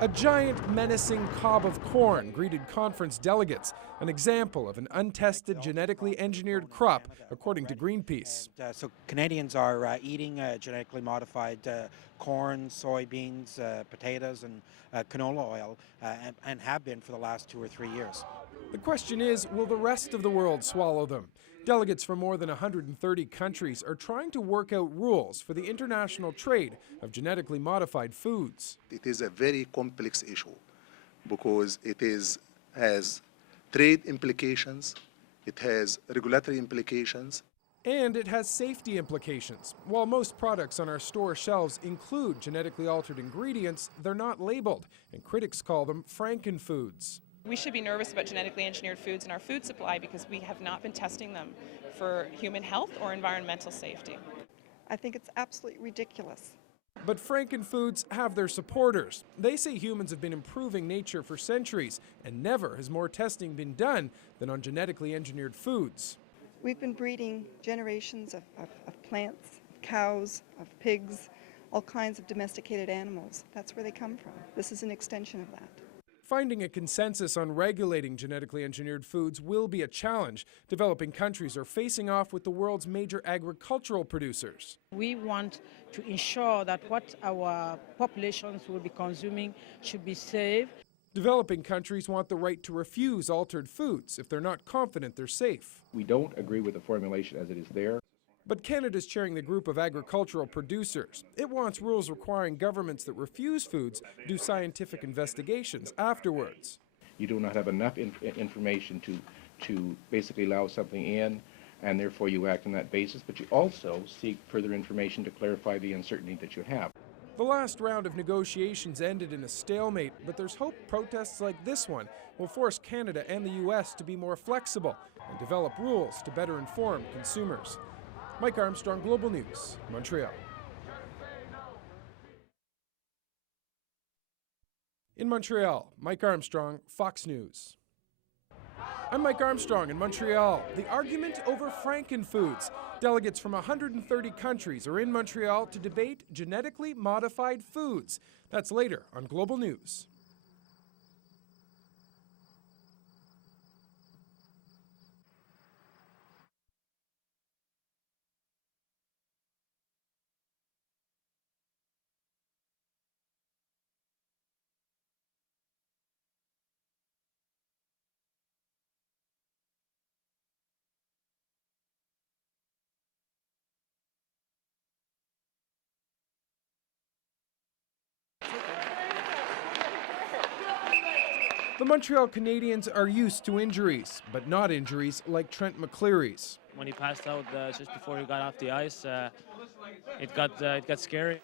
A giant, menacing cob of corn greeted conference delegates, an example of an untested, genetically engineered crop, according to Greenpeace. So Canadians are eating genetically modified corn, soybeans, potatoes, and canola oil, and have been for the last 2 or 3 years. The question is, will the rest of the world swallow them? Delegates from more than 130 countries are trying to work out rules for the international trade of genetically modified foods. It is a very complex issue because it has trade implications, it has regulatory implications, and it has safety implications. While most products on our store shelves include genetically altered ingredients, they're not labeled, and critics call them frankenfoods. We should be nervous about genetically engineered foods in our food supply because we have not been testing them for human health or environmental safety. I think it's absolutely ridiculous. But frankenfoods have their supporters. They say humans have been improving nature for centuries, and never has more testing been done than on genetically engineered foods. We've been breeding generations of plants, of cows, of pigs, all kinds of domesticated animals. That's where they come from. This is an extension of that. Finding a consensus on regulating genetically engineered foods will be a challenge. Developing countries are facing off with the world's major agricultural producers. We want to ensure that what our populations will be consuming should be safe. Developing countries want the right to refuse altered foods if they're not confident they're safe. We don't agree with the formulation as it is there. But Canada's chairing the group of agricultural producers. It wants rules requiring governments that refuse foods do scientific investigations afterwards. You do not have enough information to basically allow something in, and therefore you act on that basis, but you also seek further information to clarify the uncertainty that you have. The last round of negotiations ended in a stalemate, but there's hope protests like this one will force Canada and the U.S. to be more flexible and develop rules to better inform consumers. Mike Armstrong, Global News, Montreal. In Montreal, Mike Armstrong, Fox News. I'm Mike Armstrong in Montreal. The argument over frankenfoods. Delegates from 130 countries are in Montreal to debate genetically modified foods. That's later on Global News. The Montreal Canadiens are used to injuries, but not injuries like Trent McCleary's. When he passed out just before he got off the ice, it got scary.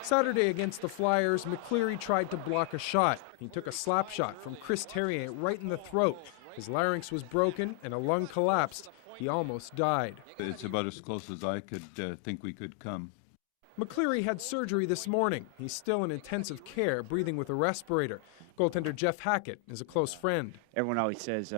Saturday against the Flyers, McCleary tried to block a shot. He took a slap shot from Chris Terrien right in the throat. His larynx was broken and a lung collapsed. He almost died. It's about as close as I could think we could come. McCleary had surgery this morning. He's still in intensive care, breathing with a respirator. Goaltender Jeff Hackett is a close friend. Everyone always says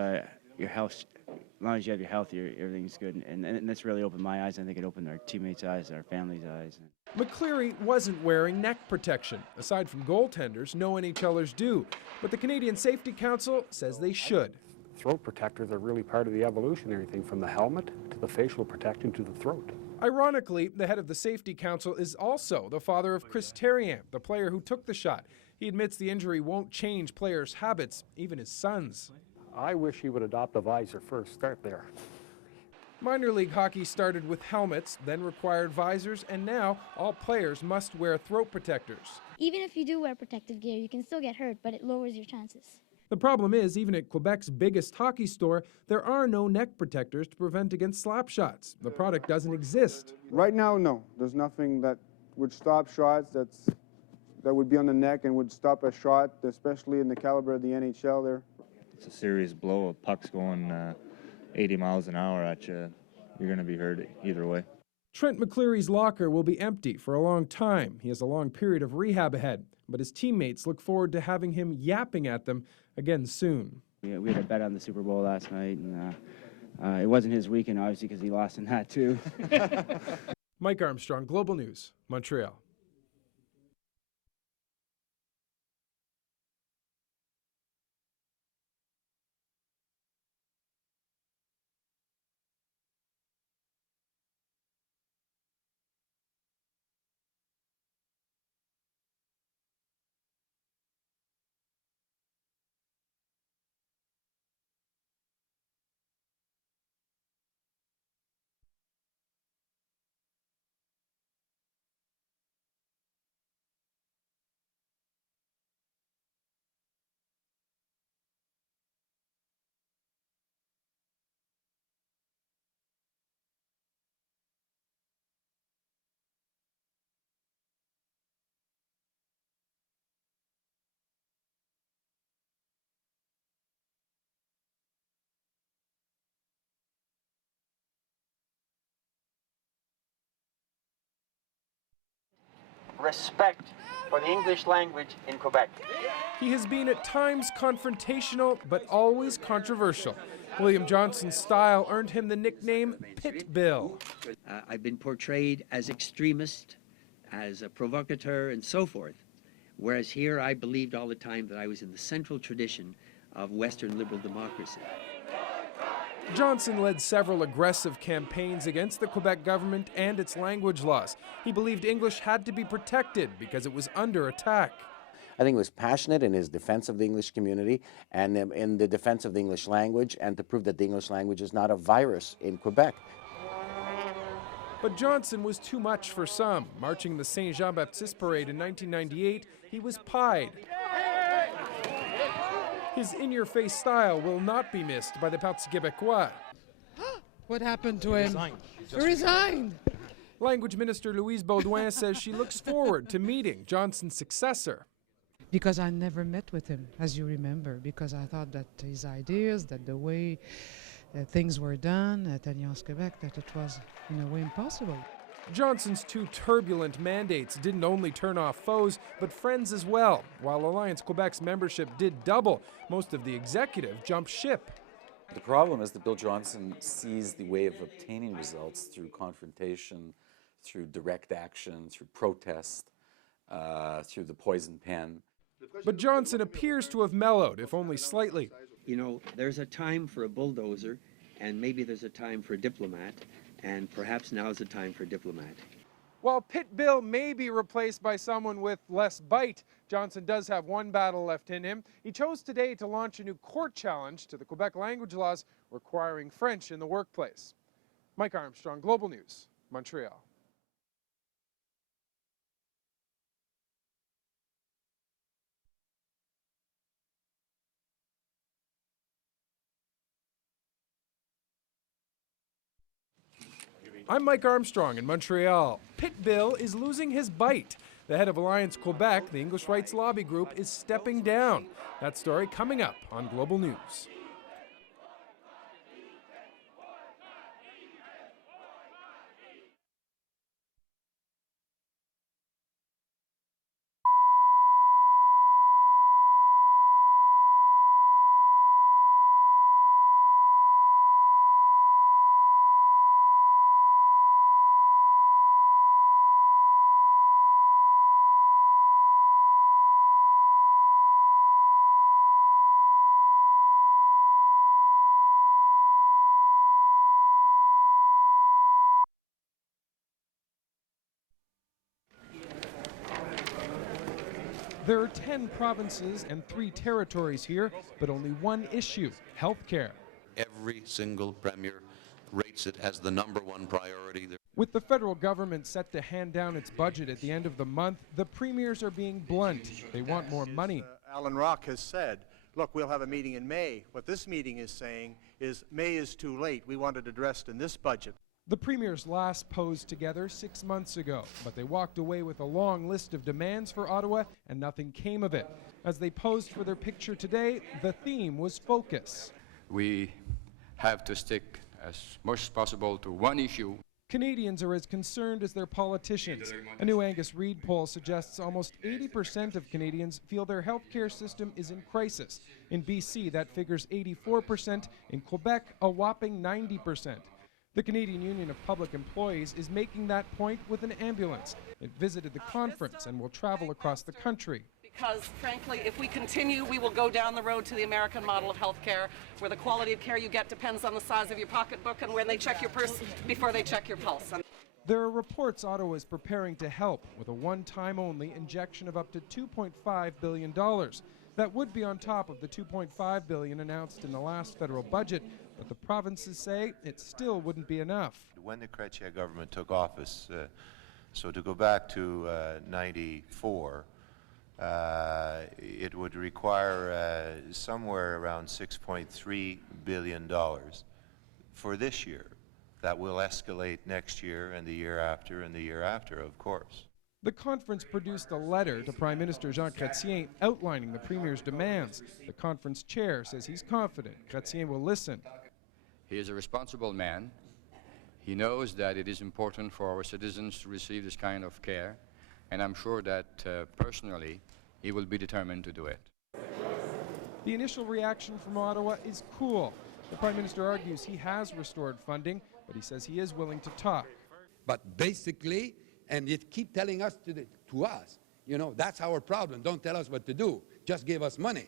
your health, as long as you have your health, everything's good. And that's really opened my eyes. I think it opened our teammates' eyes, our family's eyes. McCleary wasn't wearing neck protection. Aside from goaltenders, no NHLers do. But the Canadian Safety Council says they should. Throat protectors are really part of the evolutionary thing, from the helmet to the facial protection to the throat. Ironically, the head of the Safety Council is also the father of Chris Terrien, the player who took the shot. He admits the injury won't change players' habits, even his son's. I wish he would adopt a visor first. Start there. Minor league hockey started with helmets, then required visors, and now all players must wear throat protectors. Even if you do wear protective gear, you can still get hurt, but it lowers your chances. The problem is, even at Quebec's biggest hockey store, there are no neck protectors to prevent against slap shots. The product doesn't exist. Right now, no. There's nothing that would stop shots that would be on the neck and would stop a shot, especially in the caliber of the NHL there. It's a serious blow. A puck's going 80 miles an hour at you. You're going to be hurt either way. Trent McCleary's locker will be empty for a long time. He has a long period of rehab ahead, but his teammates look forward to having him yapping at them again soon. We had a bet on the Super Bowl last night, and it wasn't his weekend, obviously, because he lost in that, too. Mike Armstrong, Global News, Montreal. respect for the English language in Quebec. He has been at times confrontational, but always controversial. William Johnson's style earned him the nickname Pit Bill. I've been portrayed as extremist, as a provocateur, and so forth. Whereas here I believed all the time that I was in the central tradition of Western liberal democracy. Johnson led several aggressive campaigns against the Quebec government and its language laws. He believed English had to be protected because it was under attack. I think he was passionate in his defense of the English community and in the defense of the English language, and to prove that the English language is not a virus in Quebec. But Johnson was too much for some. Marching the Saint Jean-Baptiste parade in 1998, he was pied. His in-your-face style will not be missed by the Parti Québécois. What happened to him? He resigned. Language Minister Louise Baudouin says she looks forward to meeting Johnson's successor. Because I never met with him, as you remember, because I thought that his ideas, that the way things were done at Alliance Québec, that it was in a way impossible. Johnson's two turbulent mandates didn't only turn off foes, but friends as well. While Alliance Quebec's membership did double, most of the executive jumped ship. The problem is that Bill Johnson sees the way of obtaining results through confrontation, through direct action, through protest, through the poison pen. But Johnson appears to have mellowed, if only slightly. You know, there's a time for a bulldozer, and maybe there's a time for a diplomat, and perhaps now is a time for a diplomat. While Pit Bill may be replaced by someone with less bite, Johnson does have one battle left in him. He chose today to launch a new court challenge to the Quebec language laws requiring French in the workplace. Mike Armstrong, Global News, Montreal. I'm Mike Armstrong in Montreal. Pit Bill is losing his bite. The head of Alliance Quebec, the English rights lobby group, is stepping down. That story coming up on Global News. There are 10 provinces and 3 territories here, but only one issue: health care. Every single premier rates it as the #1 priority. With the federal government set to hand down its budget at the end of the month, the premiers are being blunt. They want more money. Alan Rock has said, look, we'll have a meeting in May. What this meeting is saying is May is too late. We want it addressed in this budget. The premiers last posed together 6 months ago, but they walked away with a long list of demands for Ottawa, and nothing came of it. As they posed for their picture today, the theme was focus. We have to stick as much as possible to one issue. Canadians are as concerned as their politicians. A new Angus Reid poll suggests almost 80% of Canadians feel their health care system is in crisis. In BC, that figure's 84%. In Quebec, a whopping 90%. The Canadian Union of Public Employees is making that point with an ambulance. It visited the conference and will travel across the country. Because, frankly, if we continue, we will go down the road to the American model of health care, where the quality of care you get depends on the size of your pocketbook and when they check your purse before they check your pulse. There are reports Ottawa is preparing to help with a one-time only injection of up to $2.5 billion. That would be on top of the $2.5 billion announced in the last federal budget, but the provinces say it still wouldn't be enough. When the Chrétien government took office, so to go back to 94, it would require somewhere around $6.3 billion for this year. That will escalate next year and the year after and the year after, of course. The conference produced a letter to Prime Minister Jean Chrétien outlining the Premier's demands. The conference chair says he's confident Chrétien will listen. He is a responsible man. He knows that it is important for our citizens to receive this kind of care, and I'm sure that personally he will be determined to do it. The initial reaction from Ottawa is cool. The Prime Minister argues he has restored funding, but he says he is willing to talk. But basically, and you keep telling us to us, you know, that's our problem. Don't tell us what to do. Just give us money.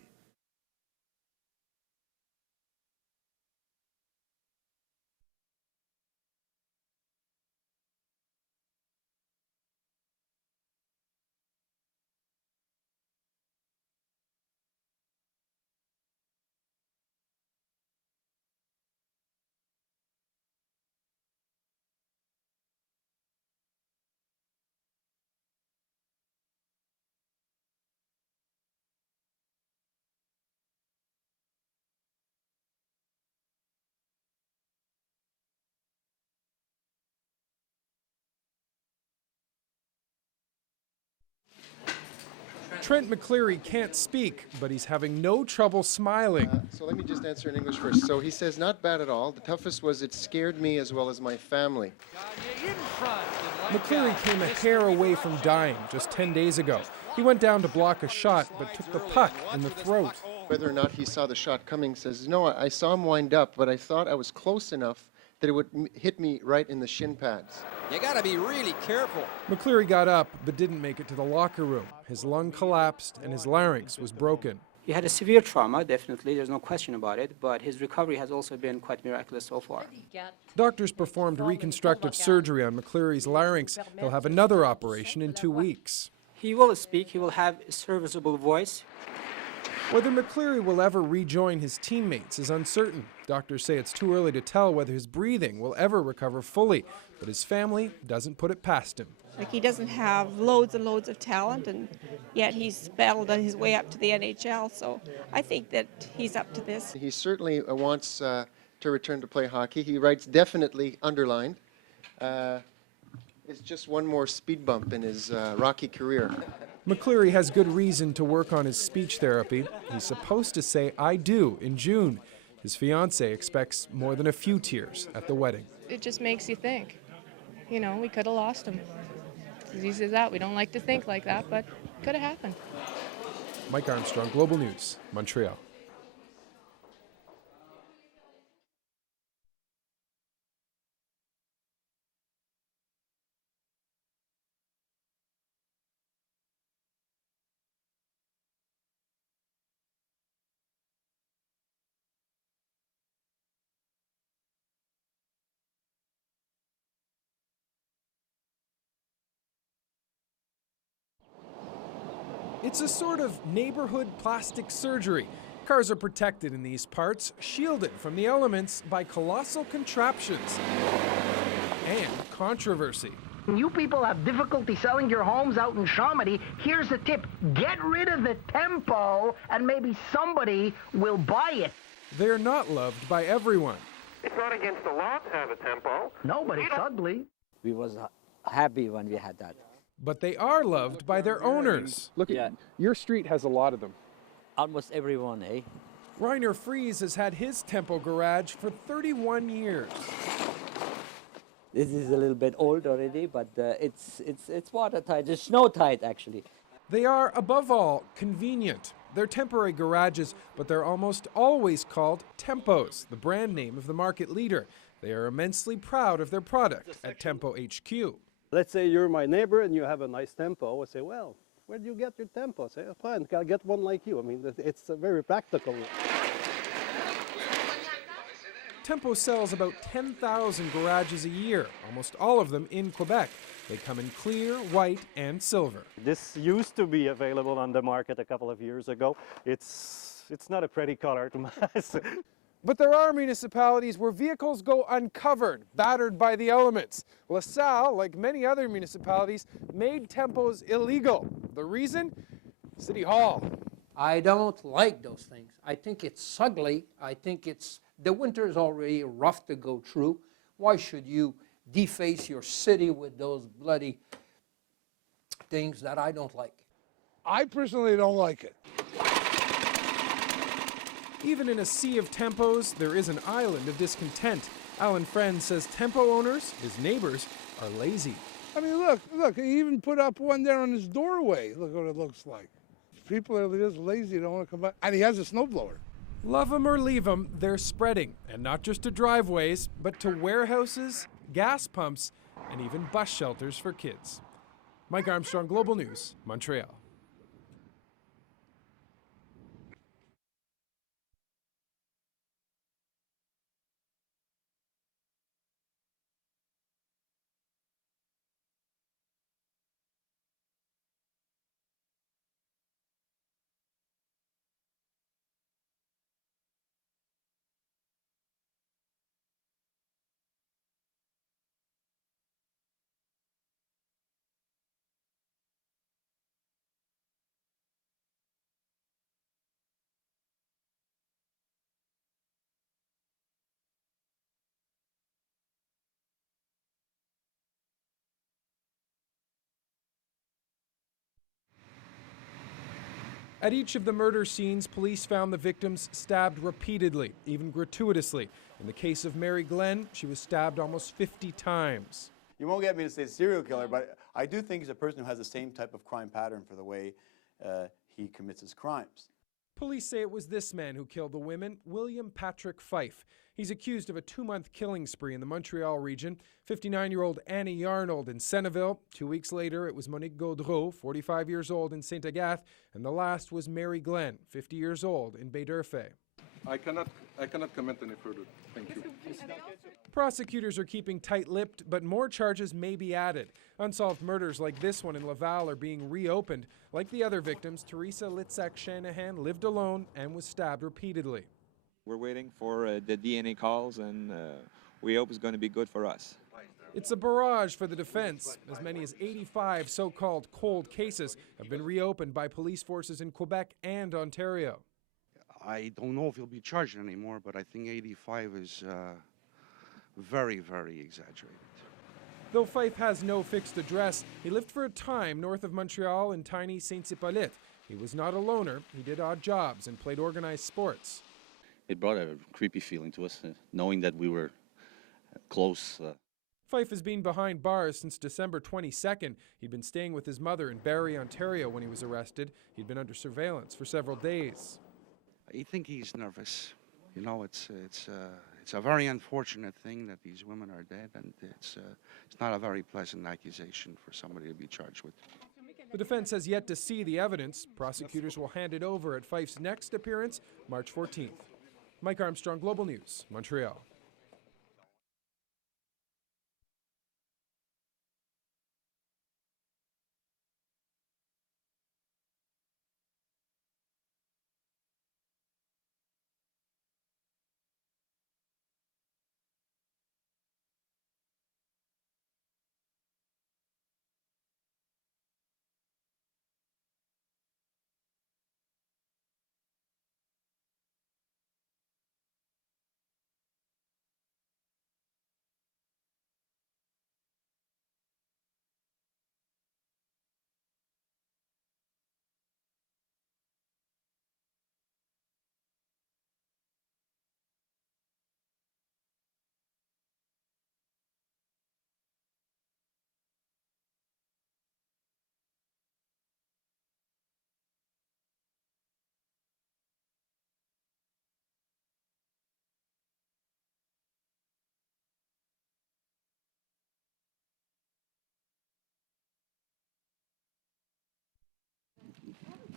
Trent McCleary can't speak, but he's having no trouble smiling. So let me just answer in English first. So he says, not bad at all. The toughest was it scared me as well as my family. McCleary came a hair away from dying just 10 days ago. He went down to block a shot, but took the puck in the throat. Whether or not he saw the shot coming, says, no, I saw him wind up, but I thought I was close enough that it would hit me right in the shin pads. You gotta be really careful. McCleary got up, but didn't make it to the locker room. His lung collapsed and his larynx was broken. He had a severe trauma, definitely, there's no question about it, but his recovery has also been quite miraculous so far. Doctors performed reconstructive surgery on McCleary's larynx. He'll have another operation in 2 weeks. He will speak, he will have a serviceable voice. Whether McCleary will ever rejoin his teammates is uncertain. Doctors say it's too early to tell whether his breathing will ever recover fully, but his family doesn't put it past him. Like, he doesn't have loads and loads of talent, and yet he's battled on his way up to the NHL, so I think that he's up to this. He certainly wants to return to play hockey. He writes definitely underlined. It's just one more speed bump in his rocky career. McCleary has good reason to work on his speech therapy. He's supposed to say "I do" in June. His fiancée expects more than a few tears at the wedding. It just makes you think. You know, we could have lost him. As easy as that. We don't like to think like that, but it could have happened. Mike Armstrong, Global News, Montreal. It's a sort of neighborhood plastic surgery. Cars are protected in these parts, shielded from the elements by colossal contraptions and controversy. You people have difficulty selling your homes out in Chamonix. Here's a tip. Get rid of the tempo and maybe somebody will buy it. They're not loved by everyone. It's not against the law to have a tempo. No, but it's ugly. We was happy when we had that. But they are loved by their owners. Look, your street has a lot of them. Almost everyone, eh? Reiner Fries has had his Tempo garage for 31 years. This is a little bit old already, but it's watertight. It's snow-tight, actually. They are, above all, convenient. They're temporary garages, but they're almost always called Tempos, the brand name of the market leader. They are immensely proud of their product at Tempo HQ. Let's say you're my neighbor and you have a nice Tempo. I say, well, where do you get your Tempo? I say, oh, fine, I'll get one like you. I mean, it's very practical. Tempo sells about 10,000 garages a year, almost all of them in Quebec. They come in clear, white, and silver. This used to be available on the market a couple of years ago. It's not a pretty color to us. But there are municipalities where vehicles go uncovered, battered by the elements. LaSalle, like many other municipalities, made Tempos illegal. The reason? City Hall. I don't like those things. I think it's ugly. I think the winter is already rough to go through. Why should you deface your city with those bloody things that I don't like? I personally don't like it. Even in a sea of Tempos, there is an island of discontent. Alan Friend says Tempo owners, his neighbors, are lazy. I mean, look, he even put up one there on his doorway. Look what it looks like. People are just lazy, don't want to come back. And he has a snowblower. Love them or leave them, they're spreading, and not just to driveways, but to warehouses, gas pumps, and even bus shelters for kids. Mike Armstrong, Global News, Montreal. At each of the murder scenes, police found the victims stabbed repeatedly, even gratuitously. In the case of Mary Glenn, she was stabbed almost 50 times. You won't get me to say serial killer, but I do think he's a person who has the same type of crime pattern for the way he commits his crimes. Police say it was this man who killed the women, William Patrick Fife. He's accused of a 2-month killing spree in the Montreal region. 59-year-old Annie Yarnold in Senneville. 2 weeks later, it was Monique Gaudreau, 45 years old, in Saint-Agathe. And the last was Mary Glenn, 50 years old, in Baie-d'Urfé. I cannot comment any further. Thank you. Prosecutors are keeping tight-lipped, but more charges may be added. Unsolved murders like this one in Laval are being reopened. Like the other victims, Teresa Litzak-Shanahan lived alone and was stabbed repeatedly. We're waiting for the DNA calls, and we hope it's going to be good for us. It's a barrage for the defense. As many as 85 so-called cold cases have been reopened by police forces in Quebec and Ontario. I don't know if he'll be charged anymore, but I think 85 is very, very exaggerated. Though Fife has no fixed address, he lived for a time north of Montreal in tiny Saint-Hippolyte. He was not a loner. He did odd jobs and played organized sports. It brought a creepy feeling to us, knowing that we were close. Fife has been behind bars since December 22nd. He'd been staying with his mother in Barrie, Ontario when he was arrested. He'd been under surveillance for several days. I think he's nervous. You know, it's a very unfortunate thing that these women are dead, and it's not a very pleasant accusation for somebody to be charged with. The defense has yet to see the evidence. Prosecutors will hand it over at Fife's next appearance, March 14th. Mike Armstrong, Global News, Montreal.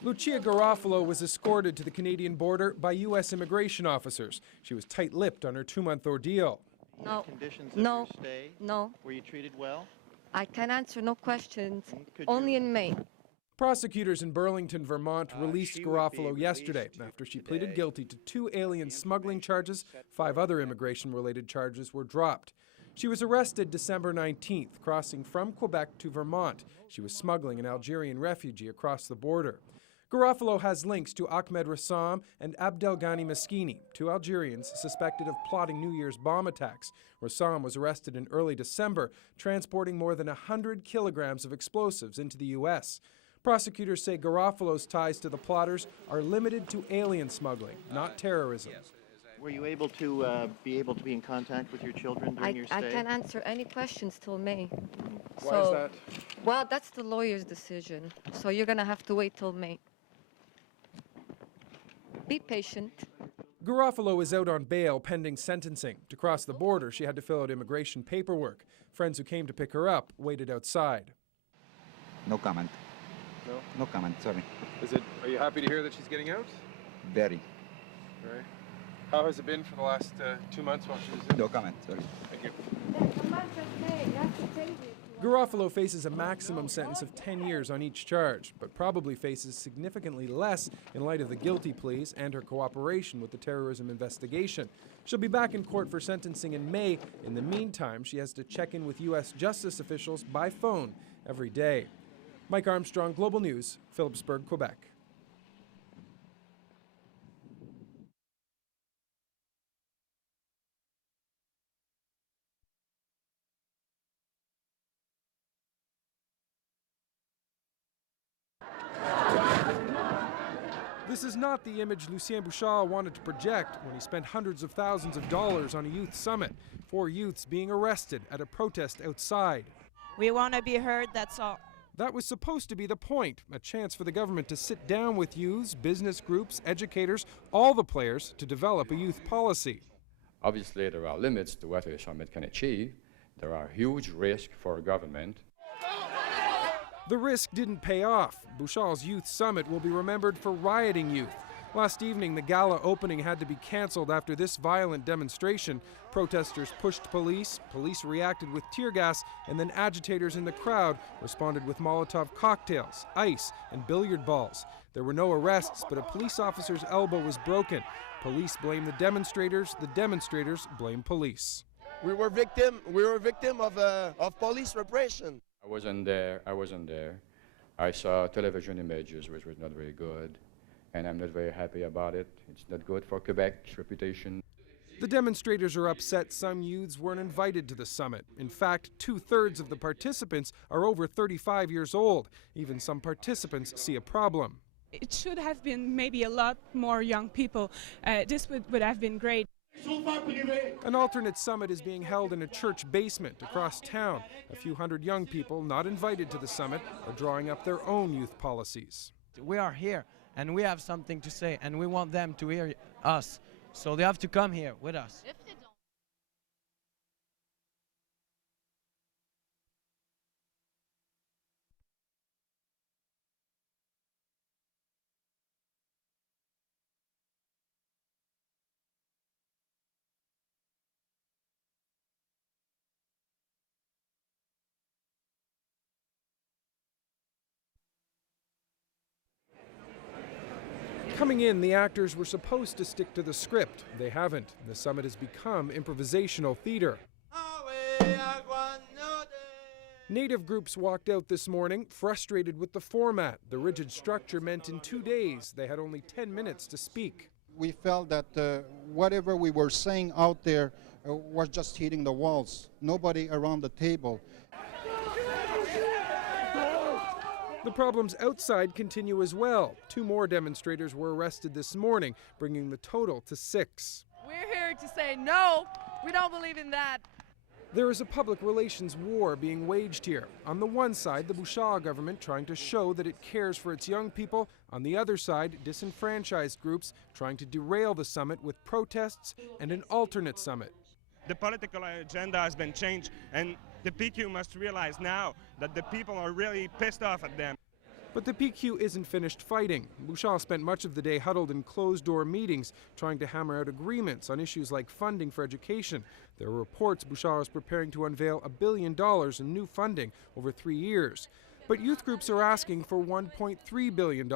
Lucia Garofalo was escorted to the Canadian border by U.S. immigration officers. She was tight-lipped on her 2-month ordeal. No. Conditions of your stay? No. Were you treated well? I can answer no questions. Only in May. Prosecutors in Burlington, Vermont released Garofalo yesterday after she pleaded guilty to 2 alien smuggling charges. 5 other immigration-related charges were dropped. She was arrested December 19th, crossing from Quebec to Vermont. She was smuggling an Algerian refugee across the border. Garofalo has links to Ahmed Rassam and Abdelghani Maskini, 2 Algerians suspected of plotting New Year's bomb attacks. Rassam was arrested in early December, transporting more than 100 kilograms of explosives into the U.S. Prosecutors say Garofalo's ties to the plotters are limited to alien smuggling, not terrorism. Were you able to be in contact with your children during your stay? I can't answer any questions till May. Why is that? Well, that's the lawyer's decision. So you're going to have to wait till May. Be patient. Garofalo is out on bail pending sentencing. To cross the border, she had to fill out immigration paperwork. Friends who came to pick her up waited outside. No comment. No? No comment, sorry. Are you happy to hear that she's getting out? Very. Right. How has it been for the last 2 months while she was in? No comment, sorry. Thank you. Garofalo faces a maximum sentence of 10 years on each charge, but probably faces significantly less in light of the guilty pleas and her cooperation with the terrorism investigation. She'll be back in court for sentencing in May. In the meantime, she has to check in with U.S. justice officials by phone every day. Mike Armstrong, Global News, Phillipsburg, Quebec. This is not the image Lucien Bouchard wanted to project when he spent hundreds of thousands of dollars on a youth summit. 4 youths being arrested at a protest outside. We want to be heard, that's all. That was supposed to be the point, a chance for the government to sit down with youths, business groups, educators, all the players to develop a youth policy. Obviously, there are limits to what a summit can achieve. There are huge risks for a government. The risk didn't pay off. Bouchard's youth summit will be remembered for rioting youth. Last evening, the gala opening had to be canceled after this violent demonstration. Protesters pushed police reacted with tear gas, and then agitators in the crowd responded with Molotov cocktails, ice, and billiard balls. There were no arrests, but a police officer's elbow was broken. Police blame the demonstrators blame police. We were victim of police repression. I wasn't there. I saw television images, which was not very good, and I'm not very happy about it. It's not good for Quebec's reputation. The demonstrators are upset some youths weren't invited to the summit. In fact, 2/3 of the participants are over 35 years old. Even some participants see a problem. It should have been maybe a lot more young people. This would have been great. An alternate summit is being held in a church basement across town. A few hundred young people not invited to the summit are drawing up their own youth policies. We are here and we have something to say and we want them to hear us. So they have to come here with us. Coming in, the actors were supposed to stick to the script. They haven't. The summit has become improvisational theater. Native groups walked out this morning, frustrated with the format. The rigid structure meant in 2 days they had only 10 minutes to speak. We felt that whatever we were saying out there was just hitting the walls. Nobody around the table. The problems outside continue as well. 2 more demonstrators were arrested this morning, bringing the total to 6. We're here to say no, we don't believe in that. There is a public relations war being waged here. On the one side, the Bouchard government trying to show that it cares for its young people. On the other side, disenfranchised groups trying to derail the summit with protests and an alternate summit. The political agenda has been changed, and the PQ must realize now that the people are really pissed off at them. But the PQ isn't finished fighting. Bouchard spent much of the day huddled in closed-door meetings, trying to hammer out agreements on issues like funding for education. There are reports Bouchard is preparing to unveil $1 billion in new funding over 3 years. But youth groups are asking for $1.3 billion,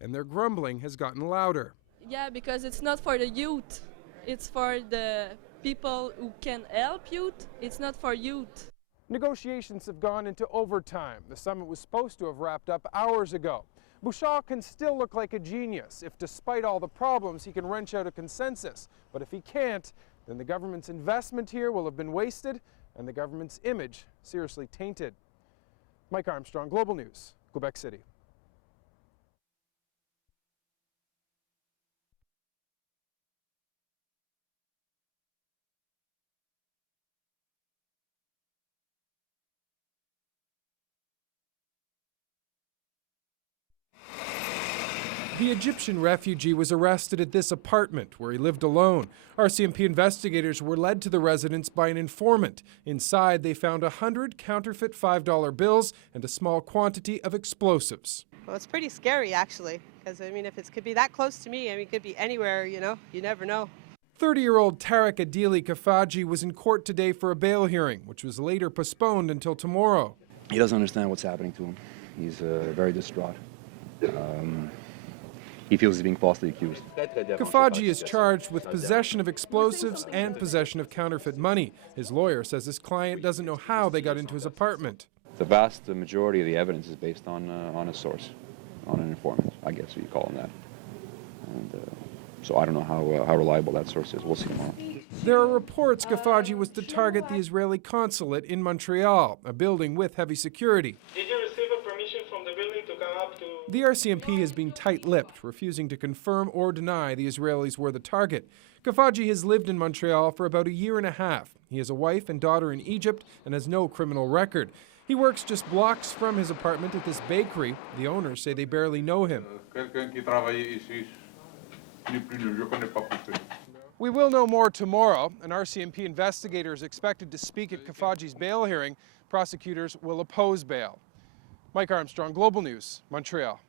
and their grumbling has gotten louder. Yeah, because it's not for the youth. It's for the people who can help youth. It's not for youth. Negotiations have gone into overtime. The summit was supposed to have wrapped up hours ago. Bouchard can still look like a genius if, despite all the problems, he can wrench out a consensus. But if he can't, then the government's investment here will have been wasted and the government's image seriously tainted. Mike Armstrong, Global News, Quebec City. The Egyptian refugee was arrested at this apartment where he lived alone. RCMP investigators were led to the residence by an informant. Inside, they found 100 counterfeit $5 bills and a small quantity of explosives. Well, it's pretty scary, actually, because, I mean, if it could be that close to me, I mean, it could be anywhere, you know? You never know. 30-year-old Tarek Adili Kafaji was in court today for a bail hearing, which was later postponed until tomorrow. He doesn't understand what's happening to him. He's very distraught. He feels he's being falsely accused. Kafaji is charged with possession of explosives and possession of counterfeit money. His lawyer says his client doesn't know how they got into his apartment. The vast majority of the evidence is based on a source, on an informant, I guess you call him that. And so I don't know how reliable that source is. We'll see tomorrow. There are reports Kafaji was to target the Israeli consulate in Montreal, a building with heavy security. Did you receive a permission from the building to come up to... The RCMP has been tight-lipped, refusing to confirm or deny the Israelis were the target. Kafaji has lived in Montreal for about a year and a half. He has a wife and daughter in Egypt and has no criminal record. He works just blocks from his apartment at this bakery. The owners say they barely know him. We will know more tomorrow. An RCMP investigator is expected to speak at Kafaji's bail hearing. Prosecutors will oppose bail. Mike Armstrong, Global News, Montreal.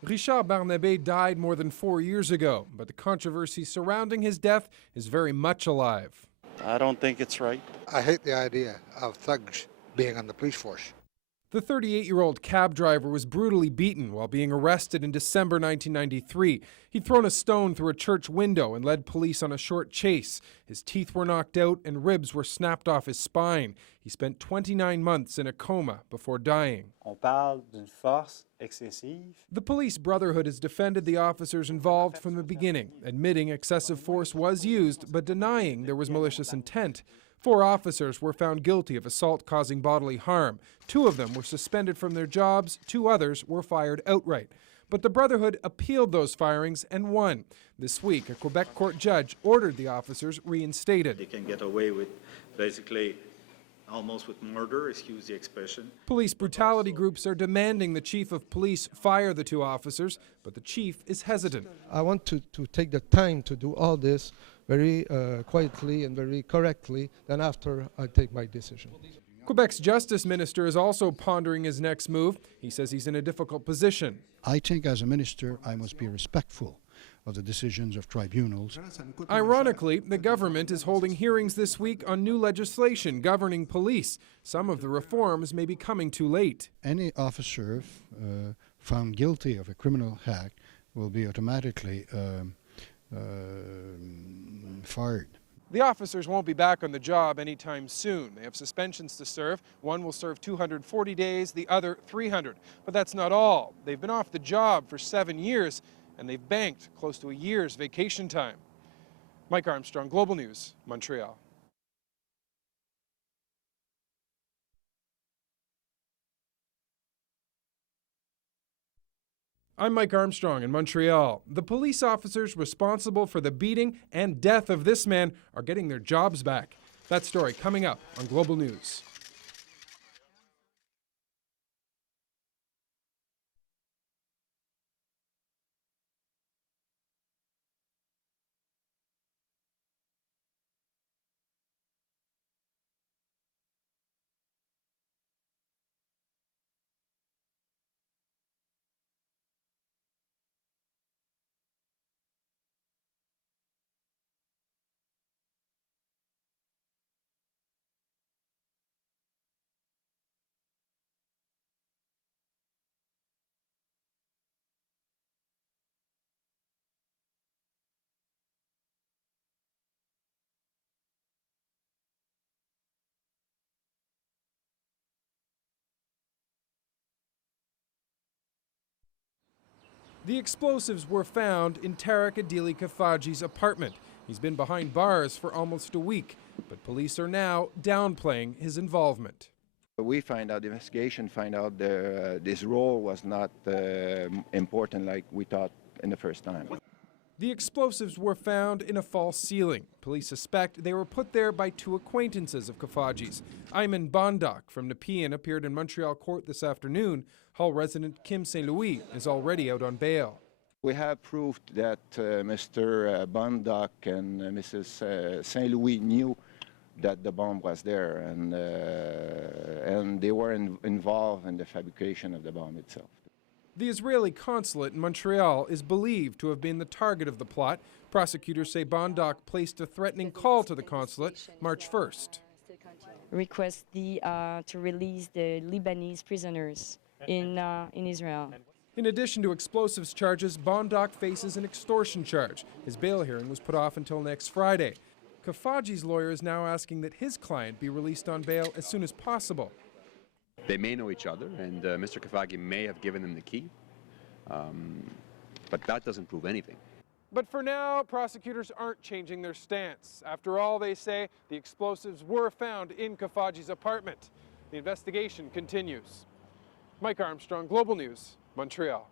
Richard Barnabé died more than 4 years ago, but the controversy surrounding his death is very much alive. I don't think it's right. I hate the idea of thugs being on the police force. The 38-year-old cab driver was brutally beaten while being arrested in December 1993. He'd thrown a stone through a church window and led police on a short chase. His teeth were knocked out and ribs were snapped off his spine. He spent 29 months in a coma before dying. On parle d'une force excessive. The police brotherhood has defended the officers involved from the beginning, admitting excessive force was used but denying there was malicious intent. 4 officers were found guilty of assault causing bodily harm. 2 of them were suspended from their jobs. 2 others were fired outright. But the Brotherhood appealed those firings and won. This week, a Quebec court judge ordered the officers reinstated. They can get away with basically almost with murder, excuse the expression. Police brutality groups are demanding the chief of police fire the 2 officers, but the chief is hesitant. I want to take the time to do all this very quietly and very correctly, then after I take my decision. Quebec's justice minister is also pondering his next move. He says he's in a difficult position. I think as a minister I must be respectful of the decisions of tribunals. Ironically, the government is holding hearings this week on new legislation governing police. Some of the reforms may be coming too late. Any officer found guilty of a criminal act will be automatically fired. The officers won't be back on the job anytime soon. They have suspensions to serve. One will serve 240 days, the other 300. But that's not all. They've been off the job for 7 years, and they've banked close to a year's vacation time. Mike Armstrong, Global News, Montreal. I'm Mike Armstrong in Montreal. The police officers responsible for the beating and death of this man are getting their jobs back. That story coming up on Global News. The explosives were found in Tarek Adili Kafaji's apartment. He's been behind bars for almost a week, but police are now downplaying his involvement. We find out, the investigation find out this role was not important like we thought in the first time. The explosives were found in a false ceiling. Police suspect they were put there by two acquaintances of Kafaji's. Ayman Bondoc from Nepean appeared in Montreal court this afternoon. Hull resident Kim St. Louis is already out on bail. We have proof that Mr. Bondoc and Mrs. St. Louis knew that the bomb was there, and they were involved in the fabrication of the bomb itself. The Israeli consulate in Montreal is believed to have been the target of the plot. Prosecutors say Bondoc placed a threatening call to the consulate March 1st. Request to release the Lebanese prisoners in Israel. In addition to explosives charges, Bondoc faces an extortion charge. His bail hearing was put off until next Friday. Kafaji's lawyer is now asking that his client be released on bail as soon as possible. They may know each other, and Mr. Kafaji may have given them the key, but that doesn't prove anything. But for now, prosecutors aren't changing their stance. After all, they say the explosives were found in Kafaji's apartment. The investigation continues. Mike Armstrong, Global News, Montreal.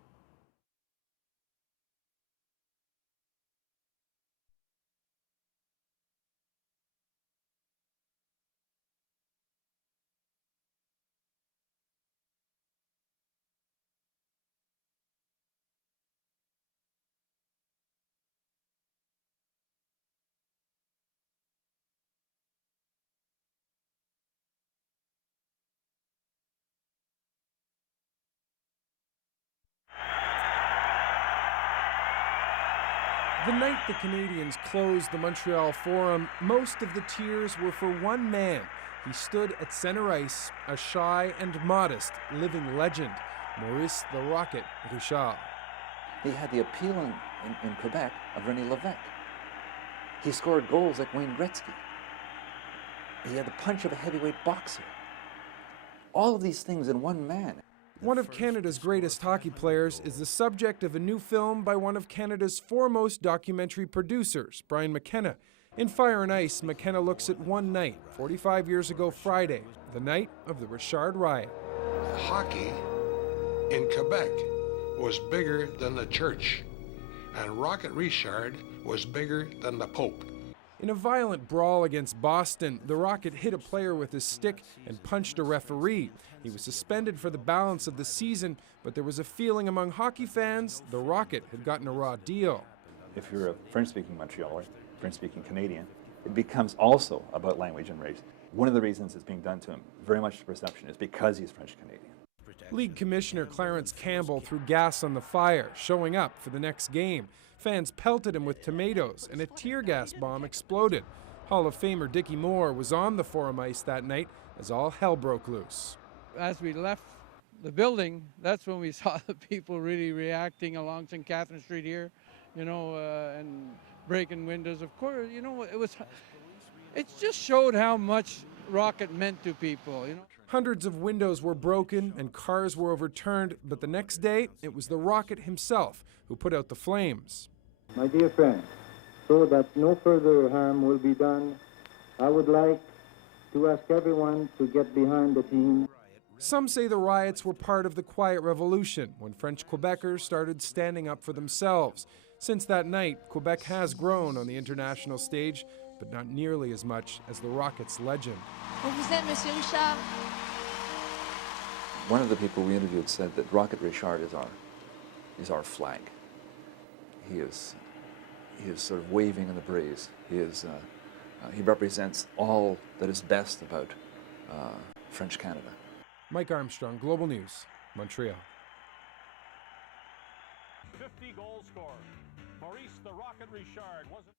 The night the Canadians closed the Montreal Forum, most of the tears were for one man. He stood at center ice, a shy and modest living legend, Maurice the Rocket Richard. He had the appeal in Quebec of René Lévesque. He scored goals like Wayne Gretzky. He had the punch of a heavyweight boxer. All of these things in one man. One of Canada's greatest hockey players is the subject of a new film by one of Canada's foremost documentary producers, Brian McKenna. In Fire and Ice, McKenna looks at one night, 45 years ago Friday, the night of the Richard riot. Hockey in Quebec was bigger than the church, and Rocket Richard was bigger than the Pope. In a violent brawl against Boston, the Rocket hit a player with his stick and punched a referee. He was suspended for the balance of the season, but there was a feeling among hockey fans the Rocket had gotten a raw deal. If you're a French-speaking Montrealer, French-speaking Canadian, it becomes also about language and race. One of the reasons it's being done to him, very much to perception, is because he's French-Canadian. League Commissioner Clarence Campbell threw gas on the fire, showing up for the next game. Fans pelted him with tomatoes, and a tear gas bomb exploded. Hall of Famer Dickie Moore was on the Forum ice that night as all hell broke loose. As we left the building, that's when we saw the people really reacting along St. Catherine Street here, and breaking windows. Of course, it just showed how much Rocket meant to people, Hundreds of windows were broken and cars were overturned, but the next day, it was the Rocket himself who put out the flames. My dear friends, so that no further harm will be done, I would like to ask everyone to get behind the team. Some say the riots were part of the Quiet Revolution, when French Quebecers started standing up for themselves. Since that night, Quebec has grown on the international stage, but not nearly as much as the Rocket's legend. On vous aime, Monsieur Richard. One of the people we interviewed said that Rocket Richard is our flag. He is sort of waving in the breeze. He represents all that is best about French Canada. Mike Armstrong, Global News, Montreal. 50 goal scorer, Maurice the Rocket Richard wasn't.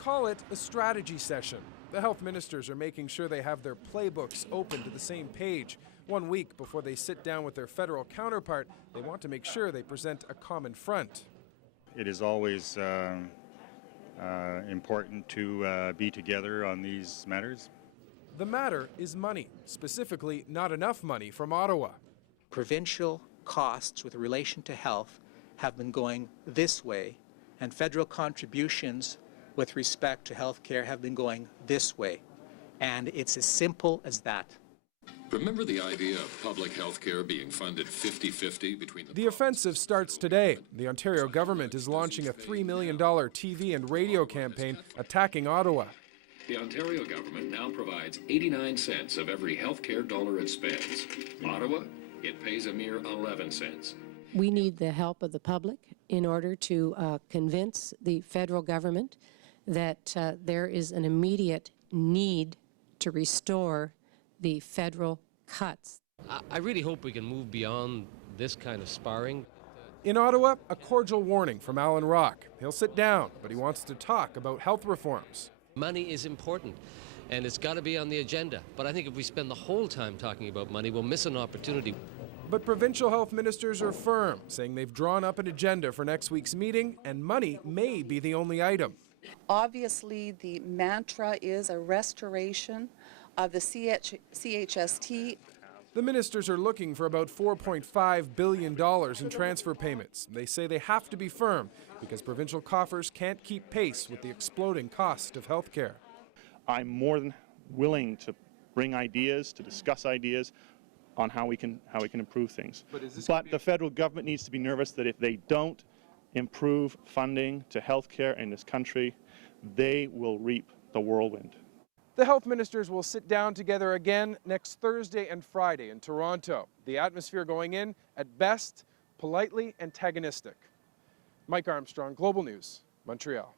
Call it a strategy session. The health ministers are making sure they have their playbooks open to the same page. 1 week before they sit down with their federal counterpart, they want to make sure they present a common front. It is always important to be together on these matters. The matter is money, specifically not enough money from Ottawa. Provincial costs with relation to health have been going this way, and federal contributions with respect to health care have been going this way. And it's as simple as that. Remember the idea of public health care being funded 50-50 between The offensive starts today. The Ontario government is launching a $3 million TV and radio campaign attacking Ottawa. The Ontario government now provides 89 cents of every health care dollar it spends. Ottawa, it pays a mere 11 cents. We need the help of the public in order to convince the federal government that there is an immediate need to restore the federal cuts. I really hope we can move beyond this kind of sparring. In Ottawa, a cordial warning from Alan Rock. He'll sit down, but he wants to talk about health reforms. Money is important, and it's got to be on the agenda. But I think if we spend the whole time talking about money, we'll miss an opportunity. But provincial health ministers are firm, saying they've drawn up an agenda for next week's meeting, and money may be the only item. Obviously, the mantra is a restoration of the CHST. The ministers are looking for about $4.5 billion in transfer payments. They say they have to be firm because provincial coffers can't keep pace with the exploding cost of health care. I'm more than willing to bring ideas, to discuss ideas on how we can improve things. But the federal government needs to be nervous that if they don't improve funding to health care in this country, they will reap the whirlwind. The health ministers will sit down together again next Thursday and Friday in Toronto. The atmosphere going in, at best, politely antagonistic. Mike Armstrong, Global News, Montreal.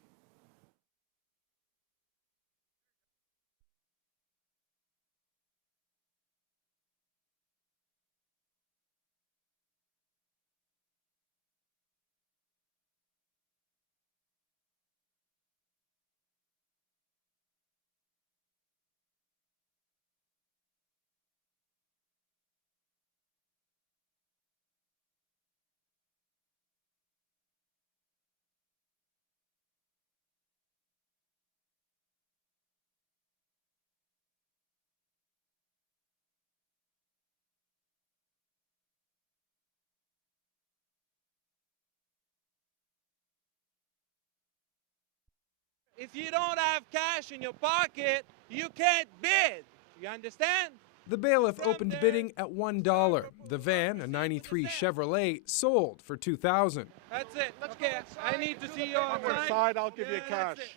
If you don't have cash in your pocket, you can't bid. You understand? The bailiff opened bidding at $1. The van, a '93 Chevrolet, sold for $2,000. That's it. Okay, I need to see you on side. I'll give you cash.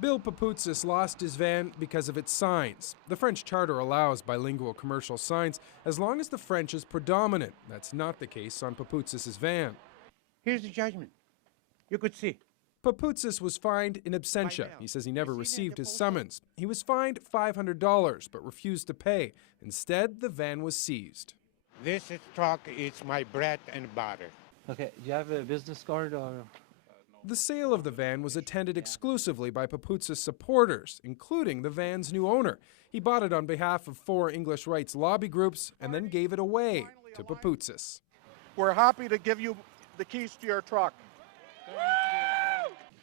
Bill Papoutsis lost his van because of its signs. The French charter allows bilingual commercial signs as long as the French is predominant. That's not the case on Papoutsis' van. Here's the judgment. You could see. Papoutsis was fined in absentia. He says he never received his summons. He was fined $500 but refused to pay. Instead, the van was seized. This truck is my bread and butter. Okay, do you have a business card or? The sale of the van was attended exclusively by Papoutsis supporters, including the van's new owner. He bought it on behalf of 4 English rights lobby groups and then gave it away to Papoutsis. We're happy to give you the keys to your truck.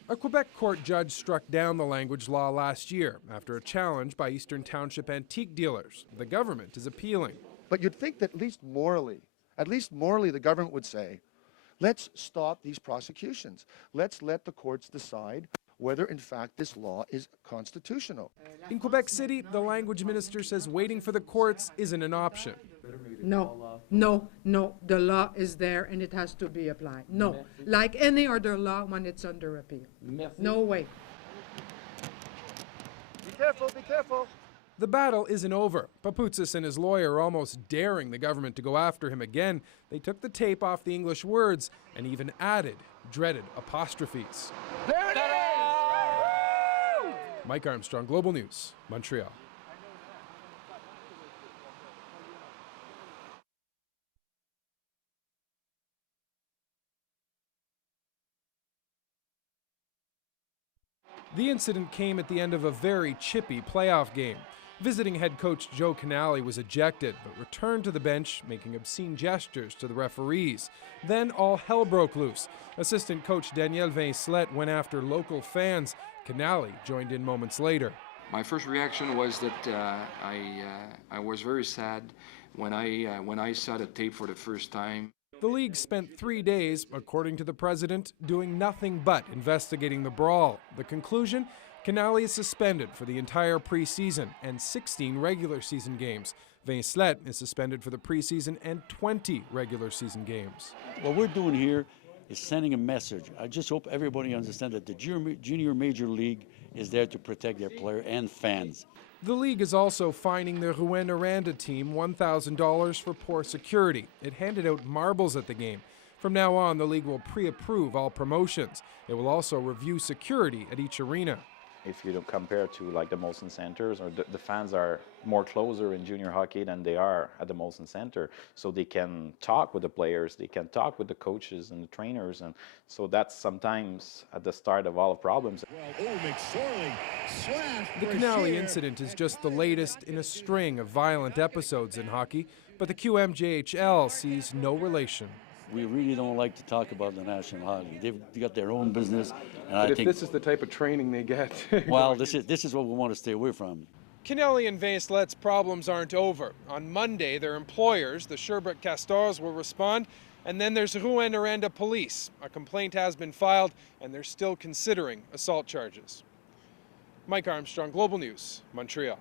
A Quebec court judge struck down the language law last year after a challenge by Eastern Township antique dealers. The government is appealing. But you'd think that at least morally, the government would say, let's stop these prosecutions. Let's let the courts decide whether, in fact, this law is constitutional. In Quebec City, the language minister says waiting for the courts isn't an option. No, the law is there and it has to be applied. No, like any other law when it's under appeal. No way. Be careful, be careful. The battle isn't over. Papoutsis and his lawyer are almost daring the government to go after him again. They took the tape off the English words and even added dreaded apostrophes. There it is! Mike Armstrong, Global News, Montreal. The incident came at the end of a very chippy playoff game. Visiting head coach Joe Canale was ejected, but returned to the bench, making obscene gestures to the referees. Then all hell broke loose. Assistant coach Daniel Vincelet went after local fans. Canale joined in moments later. My first reaction was that I was very sad when I saw the tape for the first time. The league spent 3 days, according to the president, doing nothing but investigating the brawl. The conclusion? Canale is suspended for the entire preseason and 16 regular season games. Vincelet is suspended for the preseason and 20 regular season games. What we're doing here is sending a message. I just hope everybody understands that the junior major league is there to protect their player and fans. The league is also fining the Rouyn-Noranda team $1,000 for poor security. It handed out marbles at the game. From now on, the league will pre-approve all promotions. It will also review security at each arena. If you compare to like the Molson Centers, or the fans are more closer in junior hockey than they are at the Molson Center, so they can talk with the players, they can talk with the coaches and the trainers, and so that's sometimes at the start of all the problems. The Canale incident is just the latest in a string of violent episodes in hockey, but the QMJHL sees no relation. We really don't like to talk about the National Hockey. They've got their own business, and I But if think this is the type of training they get. well, this is what we want to stay away from. Canale and Vincelet's problems aren't over. On Monday, their employers, the Sherbrooke Castors, will respond, and then there's Rouyn-Noranda Police. A complaint has been filed, and they're still considering assault charges. Mike Armstrong, Global News, Montreal.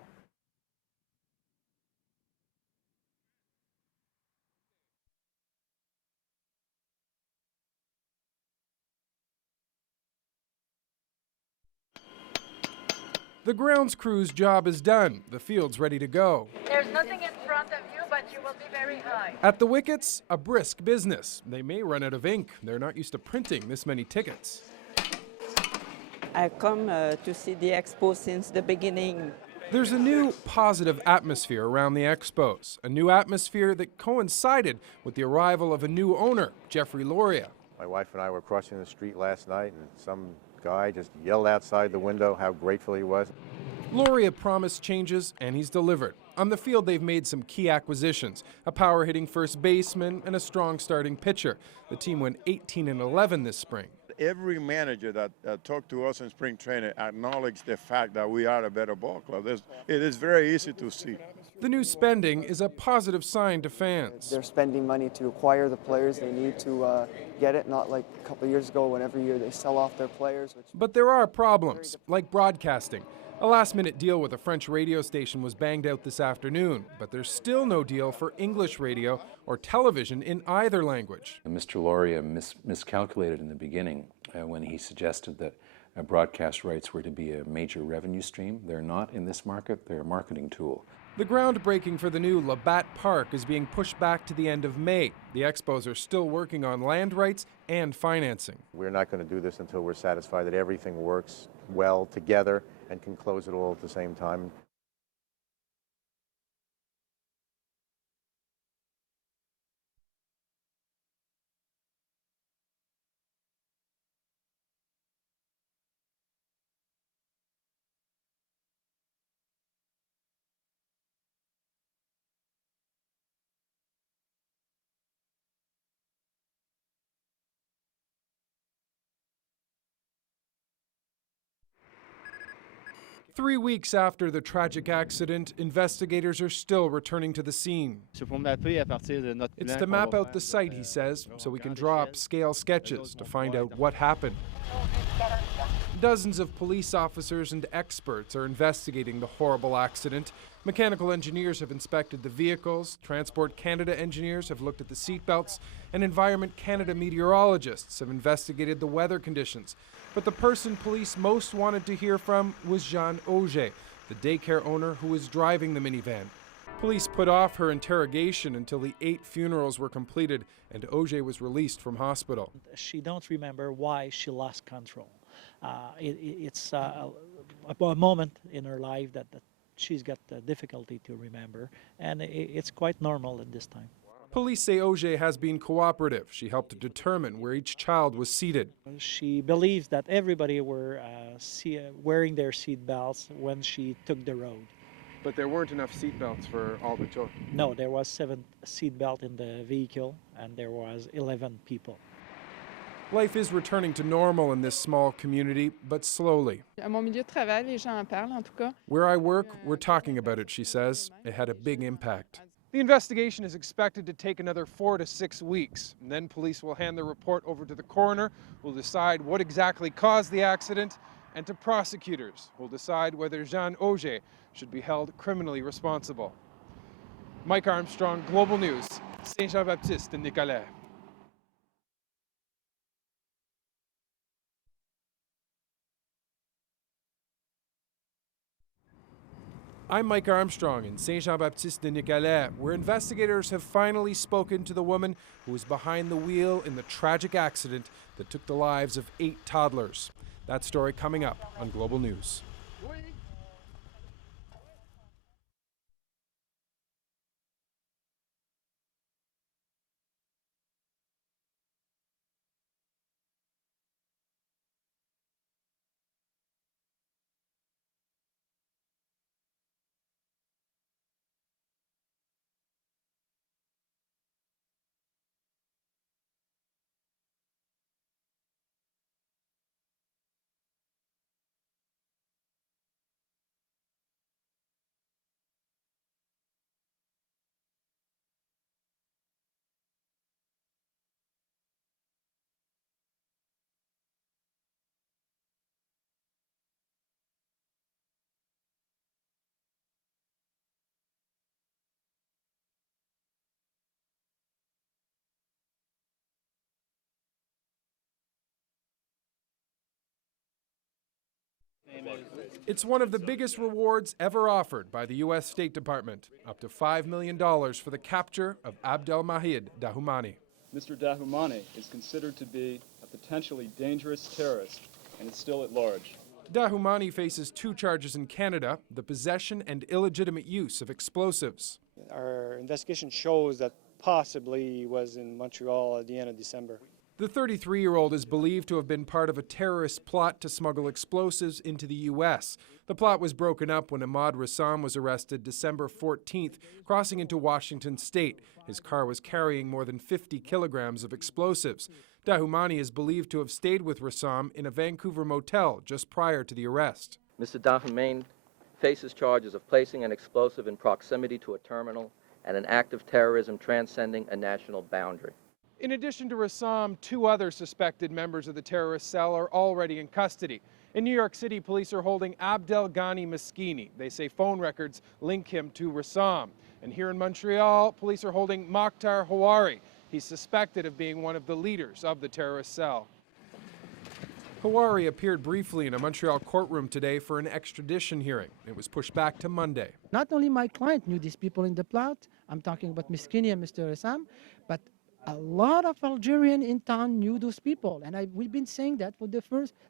The grounds crew's job is done. The field's ready to go. There's nothing in front of you, but you will be very high. At the wickets, a brisk business. They may run out of ink. They're not used to printing this many tickets. I come to see the expo since the beginning. There's a new positive atmosphere around the expos, a new atmosphere that coincided with the arrival of a new owner, Jeffrey Loria. My wife and I were crossing the street last night, and some guy just yelled outside the window how grateful he was. Loria promised changes, and he's delivered. On the field, they've made some key acquisitions, a power-hitting first baseman and a strong starting pitcher. The team went 18-11 this spring. Every manager that talked to us in spring training acknowledged the fact that we are a better ball club. It is very easy to see. The new spending is a positive sign to fans. They're spending money to acquire the players. They need to get it, not like a couple of years ago when every year they sell off their players. But there are problems, like broadcasting. A last-minute deal with a French radio station was banged out this afternoon, but there's still no deal for English radio or television in either language. Mr. Loria miscalculated in the beginning when he suggested that broadcast rights were to be a major revenue stream. They're not in this market. They're a marketing tool. The groundbreaking for the new Labatt Park is being pushed back to the end of May. The Expos are still working on land rights and financing. We're not going to do this until we're satisfied that everything works well together and can close it all at the same time. Three weeks after the tragic accident, investigators are still returning to the scene. It's to map out the site, he says, so we can draw up scale sketches to find out what happened. Dozens of police officers and experts are investigating the horrible accident. Mechanical engineers have inspected the vehicles, Transport Canada engineers have looked at the seatbelts, and Environment Canada meteorologists have investigated the weather conditions. But the person police most wanted to hear from was Jeanne Auger, the daycare owner who was driving the minivan. Police put off her interrogation until the 8 funerals were completed and Auger was released from hospital. She don't remember why she lost control. It's a moment in her life that she's got difficulty to remember, and it's quite normal at this time. Police say Auger has been cooperative. She helped determine where each child was seated. She believes that everybody were wearing their seat belts when she took the road. But there weren't enough seat belts for all the children. No, there was 7 seat belts in the vehicle, and there was 11 people. Life is returning to normal in this small community, but slowly. À mon milieu de travail, les gens en parlent, en tout cas. Where I work, we're talking about it, she says. It had a big impact. The investigation is expected to take another 4 to 6 weeks. And then police will hand the report over to the coroner, who will decide what exactly caused the accident, and to prosecutors, who will decide whether Jean Auger should be held criminally responsible. Mike Armstrong, Global News, Saint-Jean-Baptiste in Nicolet. I'm Mike Armstrong in Saint-Jean-Baptiste de Nicolet, where investigators have finally spoken to the woman who was behind the wheel in the tragic accident that took the lives of 8 toddlers. That story coming up on Global News. It's one of the biggest rewards ever offered by the U.S. State Department, up to $5 million for the capture of Abdelmahid Dahomani. Mr. Dahomani is considered to be a potentially dangerous terrorist and is still at large. Dahomani faces 2 charges in Canada, the possession and illegitimate use of explosives. Our investigation shows that possibly he was in Montreal at the end of December. The 33-year-old is believed to have been part of a terrorist plot to smuggle explosives into the U.S. The plot was broken up when Ahmad Rassam was arrested December 14th, crossing into Washington state. His car was carrying more than 50 kilograms of explosives. Dahomani is believed to have stayed with Rassam in a Vancouver motel just prior to the arrest. Mr. Dahomani faces charges of placing an explosive in proximity to a terminal and an act of terrorism transcending a national boundary. In addition to Rassam, 2 other suspected members of the terrorist cell are already in custody. In New York City, police are holding Abdel Ghani Miskini. They say phone records link him to Rassam. And here in Montreal, police are holding Mokhtar Houari. He's suspected of being one of the leaders of the terrorist cell. Houari appeared briefly in a Montreal courtroom today for an extradition hearing. It was pushed back to Monday. Not only my client knew these people in the plot, I'm talking about Miskini and Mr. Rassam, but a lot of Algerians in town knew those people, and we've been saying that for the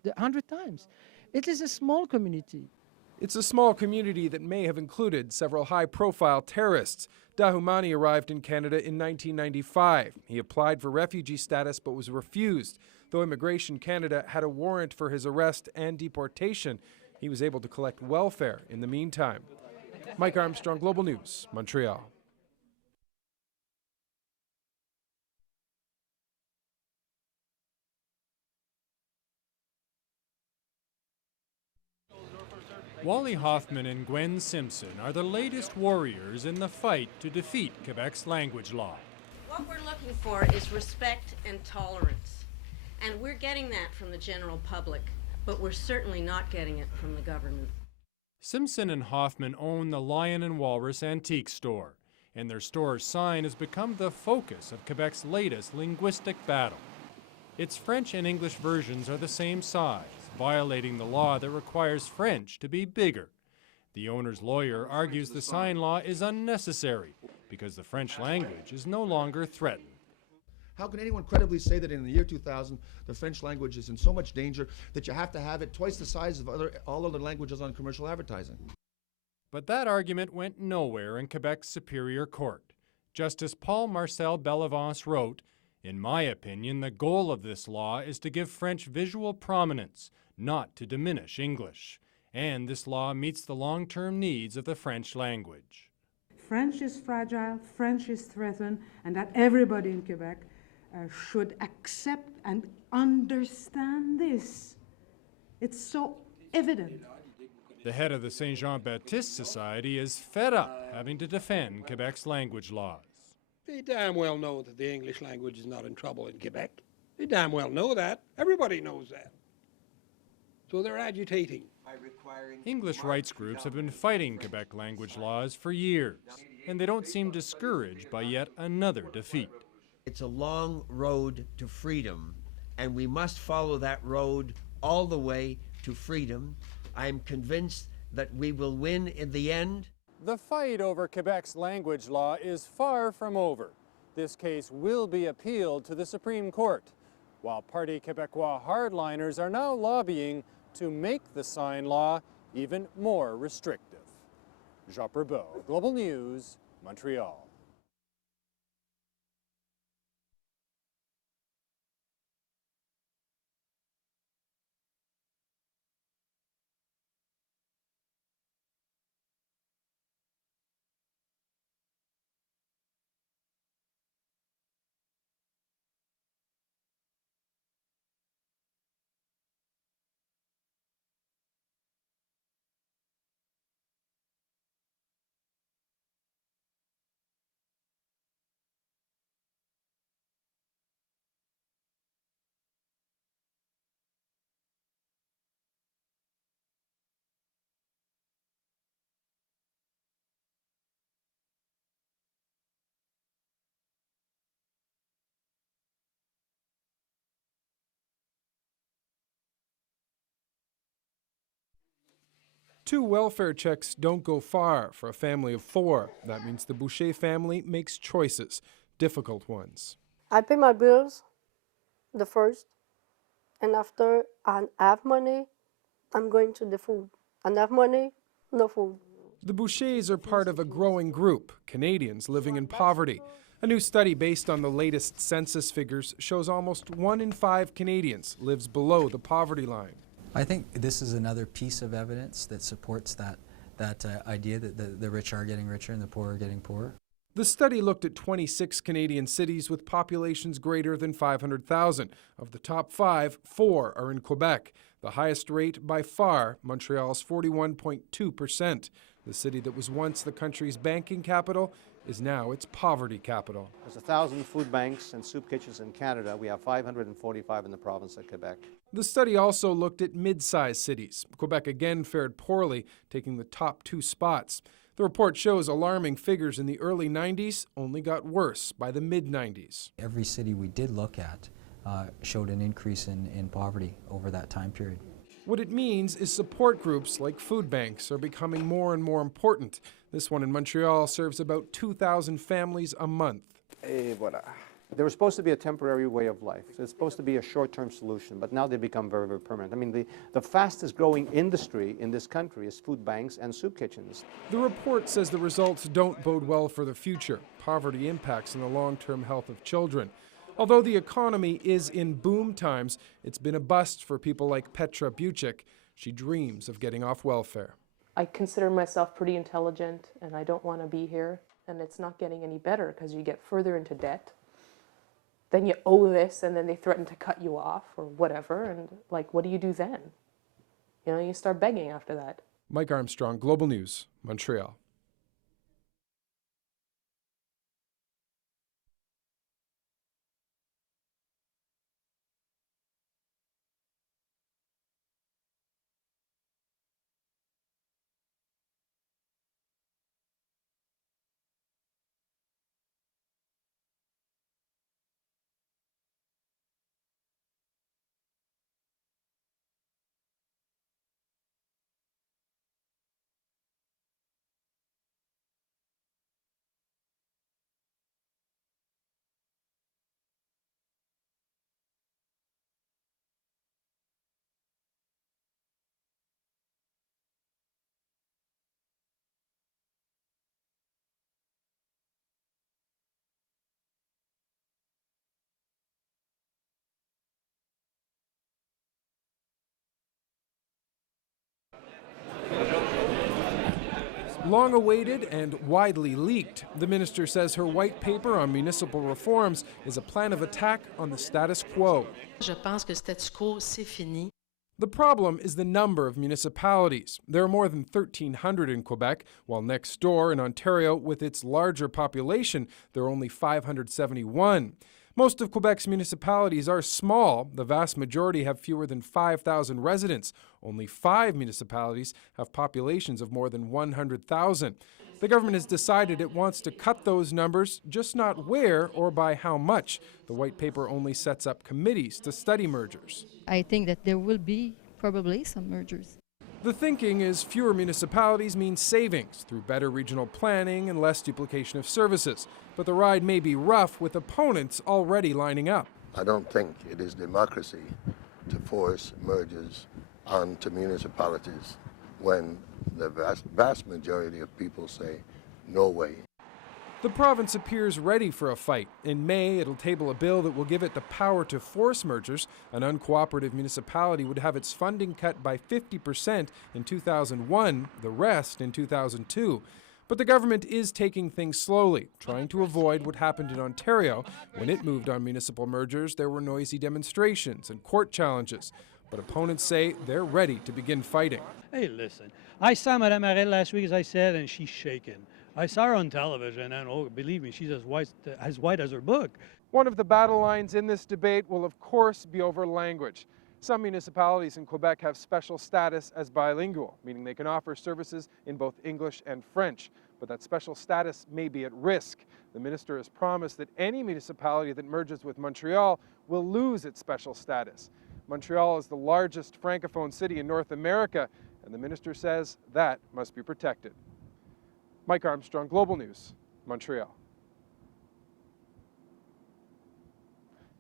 100 times. It is a small community. It's a small community that may have included several high-profile terrorists. Dahomani arrived in Canada in 1995. He applied for refugee status but was refused. Though Immigration Canada had a warrant for his arrest and deportation, he was able to collect welfare in the meantime. Mike Armstrong, Global News, Montreal. Wally Hoffman and Gwen Simpson are the latest warriors in the fight to defeat Quebec's language law. What we're looking for is respect and tolerance. And we're getting that from the general public, but we're certainly not getting it from the government. Simpson and Hoffman own the Lion and Walrus antique store, and their store's sign has become the focus of Quebec's latest linguistic battle. Its French and English versions are the same size, violating the law that requires French to be bigger. The owner's lawyer argues the sign law is unnecessary because the French language is no longer threatened. How can anyone credibly say that in the year 2000 the French language is in so much danger that you have to have it twice the size of all other languages on commercial advertising? But that argument went nowhere in Quebec's Superior Court. Justice Paul Marcel Bellevance wrote, "In my opinion, the goal of this law is to give French visual prominence, not to diminish English. And this law meets the long-term needs of the French language." French is fragile, French is threatened, and that everybody in Quebec should accept and understand this. It's so evident. The head of the Saint Jean-Baptiste Society is fed up having to defend Quebec's language laws. They damn well know that the English language is not in trouble in Quebec. They damn well know that. Everybody knows that. So they're agitating. English rights groups have been fighting Quebec language laws for years, and they don't seem discouraged by yet another defeat. It's a long road to freedom, and we must follow that road all the way to freedom. I'm convinced that we will win in the end. The fight over Quebec's language law is far from over. This case will be appealed to the Supreme Court, while Parti Québécois hardliners are now lobbying to make the sign law even more restrictive. Jean Perbeau, Global News, Montreal. Two welfare checks don't go far for a family of four. That means the Boucher family makes choices, difficult ones. I pay my bills, the first, and after I have money, I'm going to the food. I have money, no food. The Bouchers are part of a growing group, Canadians living in poverty. A new study based on the latest census figures shows almost 1 in 5 Canadians lives below the poverty line. I think this is another piece of evidence that supports that idea that the rich are getting richer and the poor are getting poorer. The study looked at 26 Canadian cities with populations greater than 500,000. Of the top 5, 4 are in Quebec. The highest rate by far, Montreal's 41.2%. The city that was once the country's banking capital is now its poverty capital. There's 1,000 food banks and soup kitchens in Canada. We have 545 in the province of Quebec. The study also looked at mid-sized cities. Quebec again fared poorly, taking the top 2 spots. The report shows alarming figures in the early 90s only got worse by the mid-90s. Every city we did look at showed an increase in poverty over that time period. What it means is support groups like food banks are becoming more and more important. This one in Montreal serves about 2,000 families a month. Et voilà. They were supposed to be a temporary way of life. So it's supposed to be a short-term solution, but now they become very, very permanent. I mean, the fastest growing industry in this country is food banks and soup kitchens. The report says the results don't bode well for the future. Poverty impacts on the long-term health of children. Although the economy is in boom times, it's been a bust for people like Petra Buchik. She dreams of getting off welfare. I consider myself pretty intelligent, and I don't want to be here. And it's not getting any better because you get further into debt. Then you owe this, and then they threaten to cut you off or whatever. And like, what do you do then? You know, you start begging after that. Mike Armstrong, Global News, Montreal. Long awaited and widely leaked, the minister says her white paper on municipal reforms is a plan of attack on the status quo. Je pense que le status quo, c'est fini. The problem is the number of municipalities. There are more than 1,300 in Quebec, while next door in Ontario, with its larger population, there are only 571. Most of Quebec's municipalities are small. The vast majority have fewer than 5,000 residents. Only 5 municipalities have populations of more than 100,000. The government has decided it wants to cut those numbers, just not where or by how much. The white paper only sets up committees to study mergers. I think that there will be probably some mergers. The thinking is fewer municipalities means savings through better regional planning and less duplication of services. But the ride may be rough with opponents already lining up. I don't think it is democracy to force mergers onto municipalities when the vast majority of people say, no way. The province appears ready for a fight. In May, it'll table a bill that will give it the power to force mergers. An uncooperative municipality would have its funding cut by 50% in 2001, the rest in 2002. But the government is taking things slowly, trying to avoid what happened in Ontario. When it moved on municipal mergers, there were noisy demonstrations and court challenges. But opponents say they're ready to begin fighting. Hey, listen, I saw Mme. Arel last week, as I said, and she's shaking. I saw her on television, and oh, believe me, she's as white as her book. One of the battle lines in this debate will, of course, be over language. Some municipalities in Quebec have special status as bilingual, meaning they can offer services in both English and French. But that special status may be at risk. The minister has promised that any municipality that merges with Montreal will lose its special status. Montreal is the largest francophone city in North America, and the minister says that must be protected. Mike Armstrong, Global News, Montreal.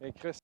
Hey, Chris.